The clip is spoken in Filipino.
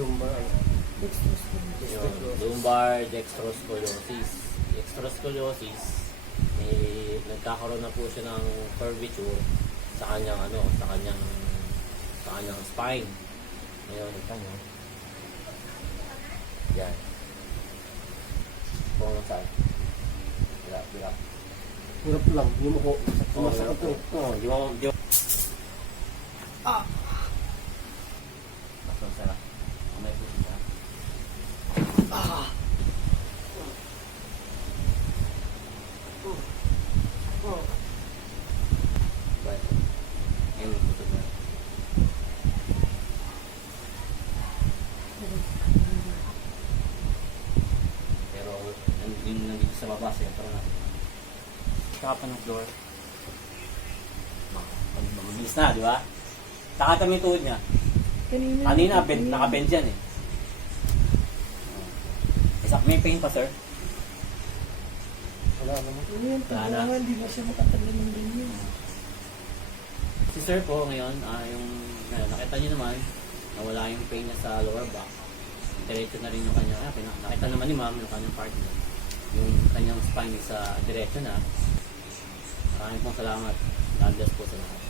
lumbar, Yun, lumbar dextroscoliosis. Dextroscoliosis, nagkakaroon na po siya ng curvature sa kanyang sa kanyang spine. Ngayon, ito nyo. Yan. Kung ano saan. Hirap. hirap lang, yung mo ko, sumasakit ko. Oo, yung Mas masarap. May po siya. But, ayun, ito na. Pero, yung nandito sa baba, sentro na. Kapan ng floor. Mabilis na, di ba? Taka kami yung tuhod niya. Kanina, naka-bend yan eh. May pain pa, sir? Wala naman. Wala na. Hindi na siya makatagal ng ganyan. Si sir po ngayon, nakita niyo naman, nawala yung pain niya sa lower back. Diretso na rin yung kanya. Nakita naman ni ma'am, yung kanyang partner. Yung kanyang spine sa diretso na. Maraming pong salamat. God bless po sa lahat.